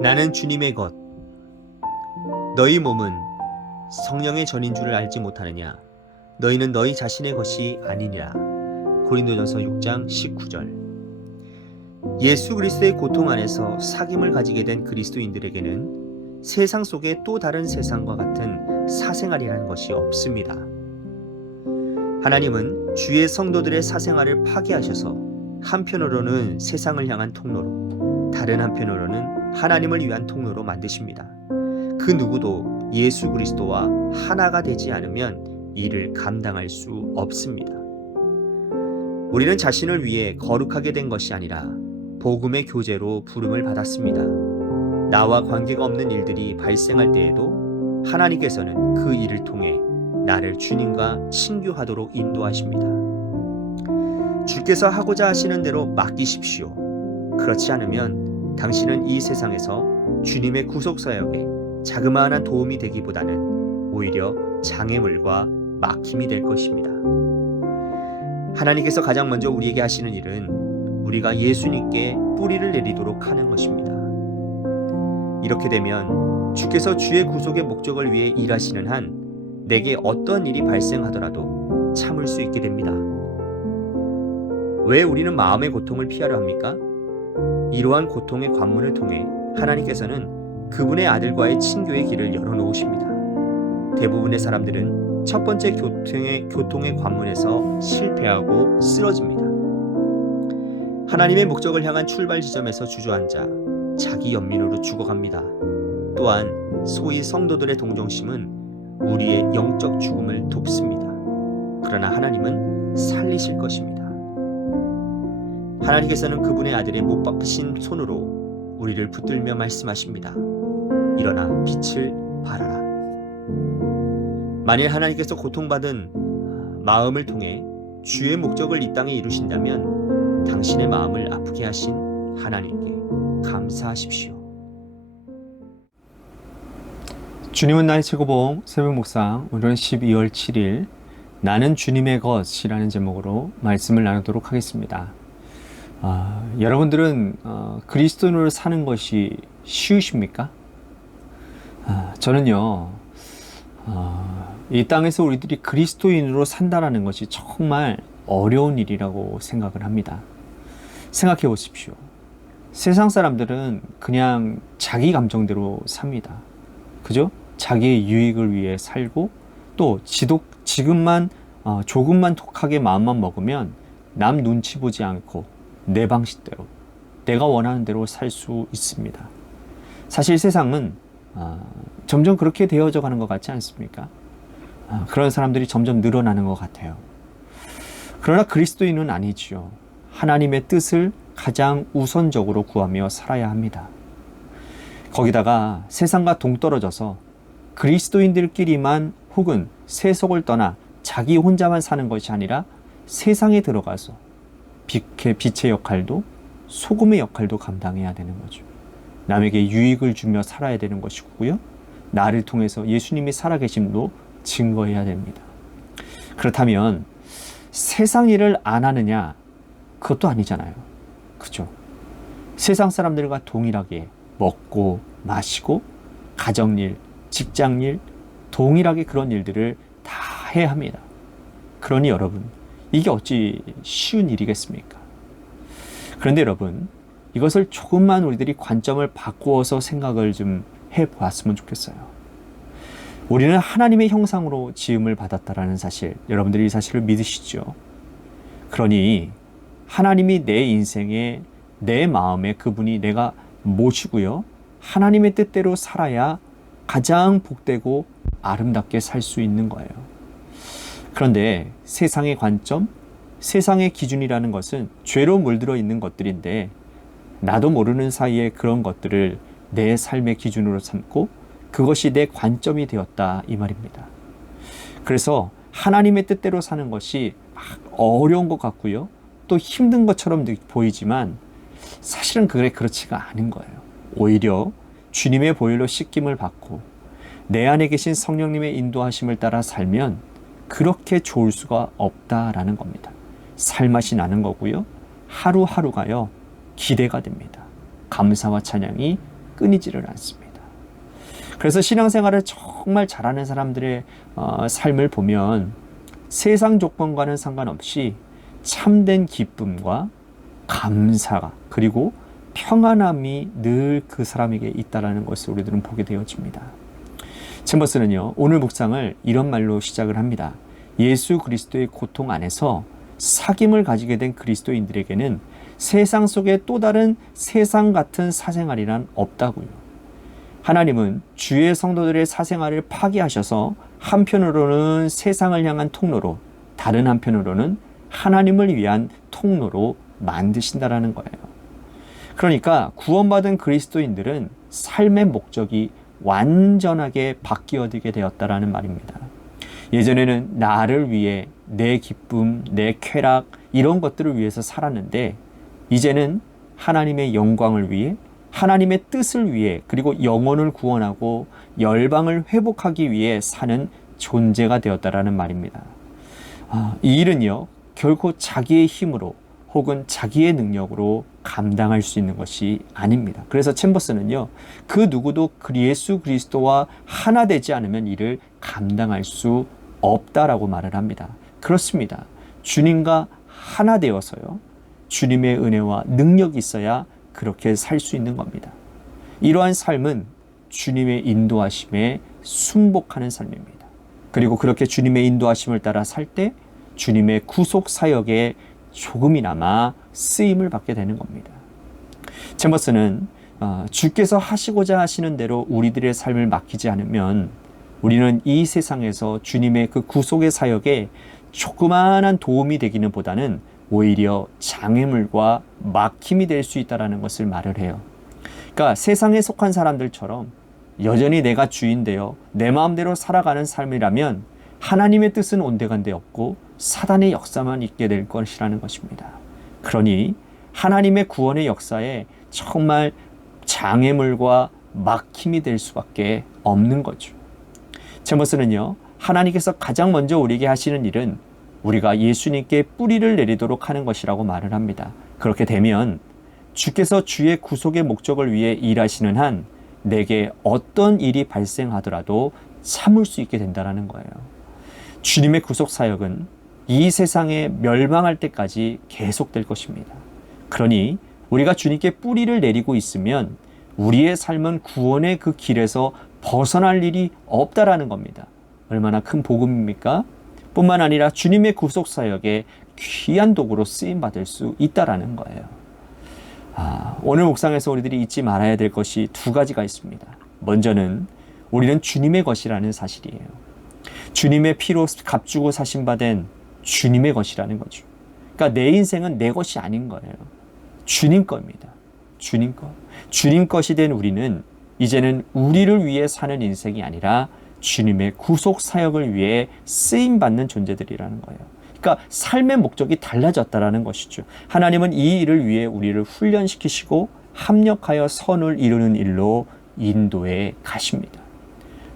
나는 주님의 것. 너희 몸은 성령의 전인 줄을 알지 못하느냐? 너희는 너희 자신의 것이 아니니라. 고린도전서 6장 19절. 예수 그리스도의 고통 안에서 사귐을 가지게 된 그리스도인들에게는 세상 속에 또 다른 세상과 같은 사생활이라는 것이 없습니다. 하나님은 주의 성도들의 사생활을 파괴하셔서 한편으로는 세상을 향한 통로로, 다른 한편으로는 하나님을 위한 통로로 만드십니다. 그 누구도 예수 그리스도와 하나가 되지 않으면 이를 감당할 수 없습니다. 우리는 자신을 위해 거룩하게 된 것이 아니라 복음의 교제로 부름을 받았습니다. 나와 관계가 없는 일들이 발생할 때에도 하나님께서는 그 일을 통해 나를 주님과 친교하도록 인도하십니다. 주께서 하고자 하시는 대로 맡기십시오. 그렇지 않으면 당신은 이 세상에서 주님의 구속사역에 자그마한 도움이 되기보다는 오히려 장애물과 막힘이 될 것입니다. 하나님께서 가장 먼저 우리에게 하시는 일은 우리가 예수님께 뿌리를 내리도록 하는 것입니다. 이렇게 되면 주께서 주의 구속의 목적을 위해 일하시는 한 내게 어떤 일이 발생하더라도 참을 수 있게 됩니다. 왜 우리는 마음의 고통을 피하려 합니까? 이러한 고통의 관문을 통해 하나님께서는 그분의 아들과의 친교의 길을 열어놓으십니다. 대부분의 사람들은 첫 번째 교통의 관문에서 실패하고 쓰러집니다. 하나님의 목적을 향한 출발 지점에서 주저앉아 자기 연민으로 죽어갑니다. 또한 소위 성도들의 동정심은 우리의 영적 죽음을 돕습니다. 그러나 하나님은 살리실 것입니다. 하나님께서는 그분의 아들의 못 박히신 손으로 우리를 붙들며 말씀하십니다. 일어나 빛을 발하라. 만일 하나님께서 고통받은 마음을 통해 주의 목적을 이 땅에 이루신다면 당신의 마음을 아프게 하신 하나님께 감사하십시오. 주님은 나의 최고봉 새벽 묵상, 오늘은 12월 7일 나는 주님의 것이라는 제목으로 말씀을 나누도록 하겠습니다. 여러분들은 그리스도인으로 사는 것이 쉬우십니까? 저는요, 이 땅에서 우리들이 그리스도인으로 산다라는 것이 정말 어려운 일이라고 생각을 합니다. 생각해 보십시오. 세상 사람들은 그냥 자기 감정대로 삽니다. 그죠? 자기의 유익을 위해 살고 또 지금만 조금만 독하게 마음만 먹으면 남 눈치 보지 않고 내 방식대로 내가 원하는 대로 살 수 있습니다. 사실 세상은 점점 그렇게 되어져 가는 것 같지 않습니까? 그런 사람들이 점점 늘어나는 것 같아요. 그러나 그리스도인은 아니지요. 하나님의 뜻을 가장 우선적으로 구하며 살아야 합니다. 거기다가 세상과 동떨어져서 그리스도인들끼리만 혹은 세속을 떠나 자기 혼자만 사는 것이 아니라 세상에 들어가서 빛의 역할도 소금의 역할도 감당해야 되는 거죠. 남에게 유익을 주며 살아야 되는 것이고요. 나를 통해서 예수님이 살아계심도 증거해야 됩니다. 그렇다면 세상 일을 안 하느냐? 그것도 아니잖아요. 그죠? 세상 사람들과 동일하게 먹고 마시고 가정일, 직장일, 동일하게 그런 일들을 다 해야 합니다. 그러니 여러분, 이게 어찌 쉬운 일이겠습니까? 그런데 여러분, 이것을 조금만 우리들이 관점을 바꾸어서 생각을 좀 해보았으면 좋겠어요. 우리는 하나님의 형상으로 지음을 받았다라는 사실, 여러분들이 이 사실을 믿으시죠? 그러니 하나님이 내 인생에, 내 마음에 그분이 내가 모시고요, 하나님의 뜻대로 살아야 가장 복되고 아름답게 살 수 있는 거예요. 그런데 세상의 관점, 세상의 기준이라는 것은 죄로 물들어 있는 것들인데 나도 모르는 사이에 그런 것들을 내 삶의 기준으로 삼고 그것이 내 관점이 되었다 이 말입니다. 그래서 하나님의 뜻대로 사는 것이 막 어려운 것 같고요, 또 힘든 것처럼 보이지만 사실은 그렇지가 않은 거예요. 오히려 주님의 보혈로 씻김을 받고 내 안에 계신 성령님의 인도하심을 따라 살면 그렇게 좋을 수가 없다라는 겁니다. 살맛이 나는 거고요, 하루하루가요 기대가 됩니다. 감사와 찬양이 끊이지를 않습니다. 그래서 신앙생활을 정말 잘하는 사람들의 삶을 보면 세상 조건과는 상관없이 참된 기쁨과 감사가 그리고 평안함이 늘 그 사람에게 있다는 것을 우리들은 보게 되어집니다. 챔버스는요, 오늘 묵상을 이런 말로 시작을 합니다. 예수 그리스도의 고통 안에서 사귐을 가지게 된 그리스도인들에게는 세상 속에 또 다른 세상 같은 사생활이란 없다고요. 하나님은 주의 성도들의 사생활을 파괴하셔서 한편으로는 세상을 향한 통로로, 다른 한편으로는 하나님을 위한 통로로 만드신다라는 거예요. 그러니까 구원받은 그리스도인들은 삶의 목적이 완전하게 바뀌어지게 되었다라는 말입니다. 예전에는 나를 위해 내 기쁨, 내 쾌락 이런 것들을 위해서 살았는데 이제는 하나님의 영광을 위해 하나님의 뜻을 위해 그리고 영혼을 구원하고 열방을 회복하기 위해 사는 존재가 되었다라는 말입니다. 이 일은요 결코 자기의 힘으로 혹은 자기의 능력으로 감당할 수 있는 것이 아닙니다. 그래서 챔버스는요 그 누구도 예수 그리스도와 하나 되지 않으면 이를 감당할 수 없다라고 말을 합니다. 그렇습니다. 주님과 하나 되어서요 주님의 은혜와 능력이 있어야 그렇게 살 수 있는 겁니다. 이러한 삶은 주님의 인도하심에 순복하는 삶입니다. 그리고 그렇게 주님의 인도하심을 따라 살 때 주님의 구속 사역에 조금이나마 쓰임을 받게 되는 겁니다. 챔버스는 주께서 하시고자 하시는 대로 우리들의 삶을 맡기지 않으면 우리는 이 세상에서 주님의 그 구속의 사역에 조그마한 도움이 되기는 보다는 오히려 장애물과 막힘이 될 수 있다는 것을 말을 해요. 그러니까 세상에 속한 사람들처럼 여전히 내가 주인되어 내 마음대로 살아가는 삶이라면 하나님의 뜻은 온데간데 없고 사단의 역사만 있게 될 것이라는 것입니다. 그러니 하나님의 구원의 역사에 정말 장애물과 막힘이 될 수밖에 없는 거죠. 제머스는요, 하나님께서 가장 먼저 우리에게 하시는 일은 우리가 예수님께 뿌리를 내리도록 하는 것이라고 말을 합니다. 그렇게 되면 주께서 주의 구속의 목적을 위해 일하시는 한 내게 어떤 일이 발생하더라도 참을 수 있게 된다는 거예요. 주님의 구속 사역은 이 세상에 멸망할 때까지 계속될 것입니다. 그러니 우리가 주님께 뿌리를 내리고 있으면 우리의 삶은 구원의 그 길에서 벗어날 일이 없다라는 겁니다. 얼마나 큰 복음입니까? 뿐만 아니라 주님의 구속 사역에 귀한 도구로 쓰임받을 수 있다라는 거예요. 오늘 묵상에서 우리들이 잊지 말아야 될 것이 두 가지가 있습니다. 먼저는 우리는 주님의 것이라는 사실이에요. 주님의 피로 값주고 사신받은 주님의 것이라는 거죠. 그러니까 내 인생은 내 것이 아닌 거예요. 주님 겁니다. 주님 것. 주님 것이 된 우리는 이제는 우리를 위해 사는 인생이 아니라 주님의 구속 사역을 위해 쓰임받는 존재들이라는 거예요. 그러니까 삶의 목적이 달라졌다라는 것이죠. 하나님은 이 일을 위해 우리를 훈련시키시고 합력하여 선을 이루는 일로 인도해 가십니다.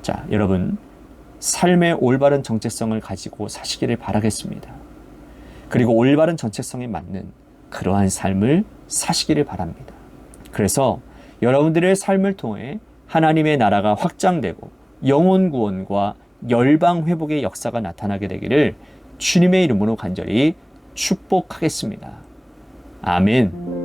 자, 여러분 삶의 올바른 정체성을 가지고 사시기를 바라겠습니다. 그리고 올바른 정체성에 맞는 그러한 삶을 사시기를 바랍니다. 그래서 여러분들의 삶을 통해 하나님의 나라가 확장되고 영혼 구원과 열방 회복의 역사가 나타나게 되기를 주님의 이름으로 간절히 축복하겠습니다. 아멘.